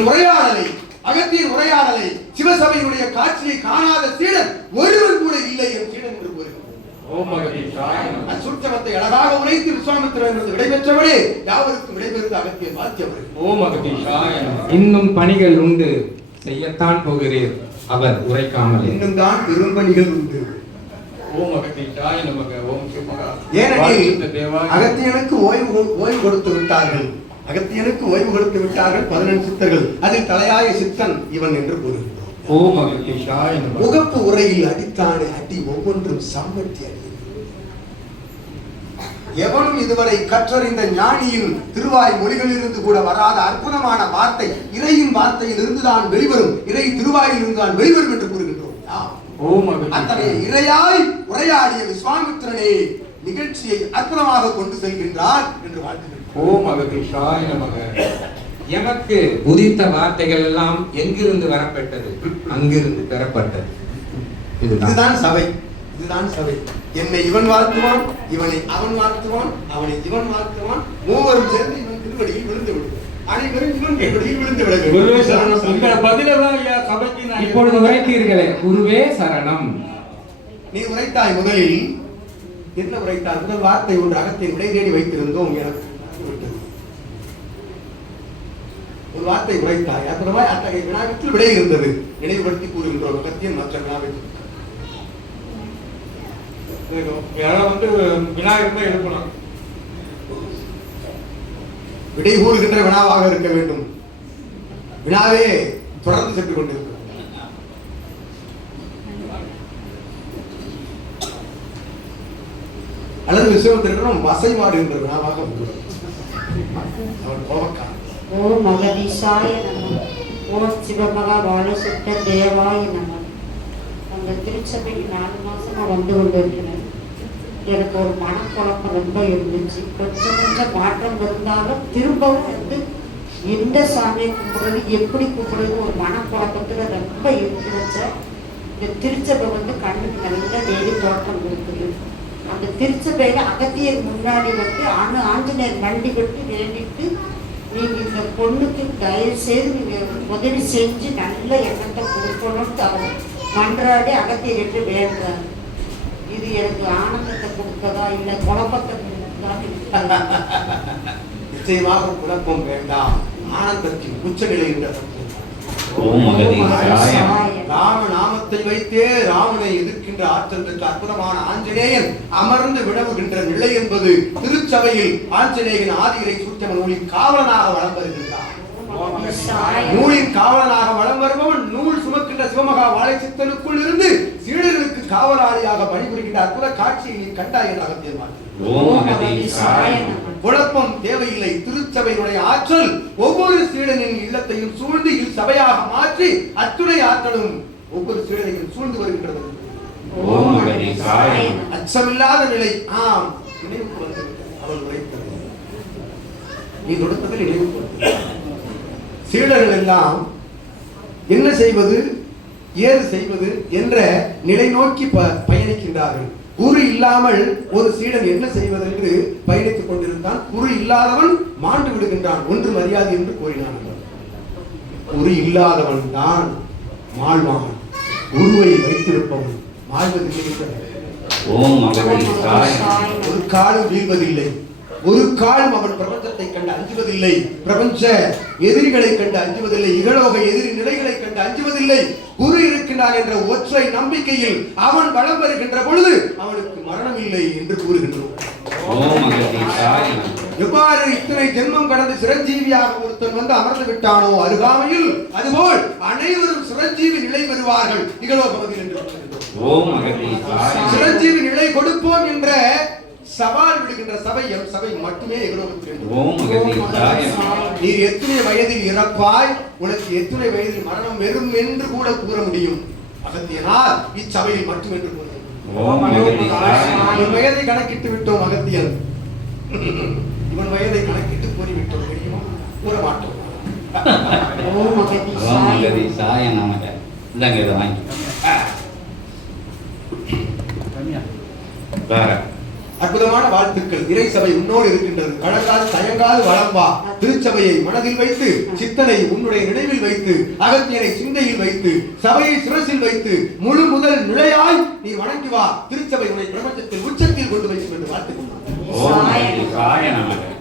இவன் உரையாடலை, அகத்தியின் உரையாடலை, சிவசபையினுடைய காட்சியை காணாத சீடன் ஒருவர் கூட இல்லை என் சீடன் என்று கூறுகிறார். சூட்சமத்தை அழகாக உரைத்து விஸ்வாமித்திரர் விடைபெற்றவளே யாவருக்கும் விடைபெறுவது அகத்தியன் வாழ்த்தியவர்கள். இன்னும் பணிகள் உண்டு, செய்யத்தான் போகிறீர் அவர் உரைக்காமல். இன்னும் தான் பெரும் பணிகள் உண்டு. ஏனெனில் அகத்தியனுக்கு ஓய்வு கொடுத்து விட்டார்கள். அகத்தியனுக்கு ஓய்வு கொடுத்து விட்டார்கள் 11 சித்தர்கள். அதில் தலையாய சித்தன் இவன் என்று கூறுகிறோம். முகப்பு உரையில் அடித்தானே அடி ஒவ்வொன்றும் சம்பட்டி அடி. எவனும் இதுவரை கற்றறிந்த ஞானியின் திருவாய் மொழிகளிலிருந்து கூட வராத அற்புதமான வார்த்தை இறையின் வார்த்தையில் இருந்துதான் வெளிவரும், இறை திருவாயில் இருந்துதான் வெளிவரும் என்று கூறுகின்றோம். அத்தகைய இறையாய் உரையாடிய விஸ்வாமித்திரனே நிகழ்ச்சியை அற்புதமாக கொண்டு செல்கின்றார் என்று வாழ்த்துகிறோம். எமக்கு உதித்த வார்த்தைகள் எல்லாம் எங்கிருந்து வரப்பட்டது? அங்கிருந்து பெறப்பட்டது. இதுதான் சபை, இதுதான் சபை. என்னை இவன் வாழ்த்துவான், இவனை அவன் வாழ்த்துவான், அவனை இவன் வாழ்த்துவான், மூவரும் சேர்ந்து இவன் திருவடியில் விழுந்து விடுவான். அனைவரும் இவன் திருவடியில் விழுந்து விடுவார்கள். இப்பொழுது உரைத்தீர்களே, குருவே சரணம். நீ உரைத்தாய். முதலில் என்ன உரைத்தார்? முதல் வார்த்தை ஒன்று அகத்தின் விடை தேடி வைத்திருந்தோம் எனக்கு ஒரு வார்த்தை உரைத்தாய். அப்புறமாய் அத்தகைய வினாவிற்கு விடை இருந்தது. நினைவுபடுத்தி கூறுகின்றோம். அகத்தியன் மற்ற வினாவிற்கு வினா இருந்தா எழுப்பலாம். விடை கூறுகின்ற வினாவாக இருக்க வேண்டும். வினாவே தொடர்ந்து சென்று கொண்டிருக்கிறது. அல்லது விஸ்வத்திற்கும் வசைமாடுகின்ற வினாவாக அவன் கோபக்காரன். ஓம் மகதீசாய நம. ஓம் சிவமகா வாழசுத்த தேவாய நம. அந்த திருச்சபைக்கு 4 மாசமா வந்து கொண்டிருக்கிறேன். எனக்கு ஒரு மனக்குழப்பம் ரொம்ப இருந்துச்சு. கொஞ்சம் மாற்றம் இருந்தாலும் திரும்பவும் வந்து எந்த சாமியை கும்பிடுறது, எப்படி கும்பிடுறது ஒரு மனக்குழப்பத்துல ரொம்ப இருக்கிறச்ச இந்த திருச்சபை வந்து கண்ணுக்கு நல்ல டெய்லி தோற்றம் இருக்குது. அந்த திருச்சபையில அகத்தியர் முன்னாடி வந்து ஆஞ்சநேயர் மண்டி விட்டு வேண்டிட்டு, நீங்க இந்த பொண்ணுக்கு தயவு செய்து நீங்க உதவி செஞ்சு நல்ல எண்ணத்தை கொடுக்கணும்னு அவர் மன்றாடி அகத்தியர் என்று வேண்டார். இது எனக்கு ஆனந்தத்தை கொடுத்ததா இல்லை குழப்பத்தை கொடுத்ததா? நிச்சயமாக குழப்பம் வேண்டாம். ஆனந்தத்தின் உச்சநிலை என்ற ராம நாமத்தை வைத்தே ராமனை எதிர்க்கின்ற ஆற்றல் பெற்ற அற்புதமான ஆஞ்சநேயன் அமர்ந்து வினவுகின்ற நிலை என்பது திருச்சபையில் ஆஞ்சநேயன் ஆதிரை சூட்சம நூலின் காவலனாக வலம் வருகின்றார். நூலின் காவலனாக வலம் வருபவன் நூல் சுமக்கின்ற சிவமகா வாழை சித்தனுக்குள் இருந்து சீடர்களுக்கு காவலாளியாக பணிபுரிகின்ற அற்புத காட்சியை கண்டாய் என்று அகத்தியர். குழப்பம் தேவையில்லை. திருச்சபையினுடைய ஆற்றல் ஒவ்வொரு சீடனின் இல்லத்தையும் சூழ்ந்து சபையாக மாற்றி அத்துணை ஆற்றலும் ஒவ்வொரு சீடனையும் சூழ்ந்து வருகின்றது. அச்சமில்லாத நிலை. ஆம், நினைவுக்கு வந்து அவள் உரைத்தது. நீ கொடுத்ததில் நினைவுக்கு வந்து சீடர்கள் எல்லாம் என்ன செய்வது, ஏது செய்வது என்ற நிலை நோக்கி பயணிக்கின்றார்கள். குரு இல்லாமல் ஒரு சீடன் என்ன செய்வது என்று பயணித்துக் கொண்டிருந்தான். குரு இல்லாதவன் மாண்டு விடுகின்றான். ஒன்று மரியாதை என்று கூறினார்கள். குரு இல்லாதவன் தான் மாழ்வான். குருவை வைத்திருப்பவன் மாழ்வதில்லை. ஒரு காலம் வீழ்வதில்லை. ஒரு காலம் அவன் பிரபஞ்சத்தை கண்டு அஞ்சுவதில்லை. பிரபஞ்ச எதிரிகளை கண்டு அஞ்சுவதில்லை. இகலோக எதிரி நிலைகளை கண்டு அஞ்சுவதில்லை. குரு இருக்கின்றார் என்ற ஒற்றை நம்பிக்கையில் அவன் வளம் வருகின்ற பொழுது அவனுக்கு மரணம் இல்லை என்று கூறுகின்றோம். எவ்வாறு இத்தனை ஜென்மம் கடந்து சிரஞ்சீவியாக ஒருத்தன் வந்து அமர்ந்து விட்டானோ அருகாமையில், அதுபோல் அனைவரும் சிரஞ்சீவி நிலை பெறுவார்கள் இகலோகமதில் என்று சிரஞ்சீவி நிலை கொடுப்போம் என்ற சவால் விடுகின்ற சபை எம் சபை மட்டுமே எகலோகத்தில். நீர் எத்தனை வயதில் இறப்பாய், உனக்கு எத்தனை வயதில் மரணம் வரும் என்று கூட கூற முடியும். அகத்தியனால் இச்சபையில் மட்டும் என்று கூற வயதை கணக்கிட்டு விட்டோம். அகத்தியன் இவன் வயதை கணக்கிட்டு கூறிவிட்டோம். தெரியுமா? கூற மாட்டோம். அற்புதமான வாழ்த்துக்கள். இறை சபை உன்னோடு இருக்கின்றது. கலங்காது தயங்காது வளம் வா. திருச்சபையை மனதில் வைத்து, சித்தனை உன்னுடைய நினைவில் வைத்து, அகத்தியனை சிந்தையில் வைத்து, சபையை சிரசில் வைத்து, முழு முதல் நிலையாய் நீ வணங்கி வா. திருச்சபை உன்னை பிரபஞ்சத்தில் உச்சத்தில் கொண்டு வைக்கும் என்று வாழ்த்துக் கொண்டார்.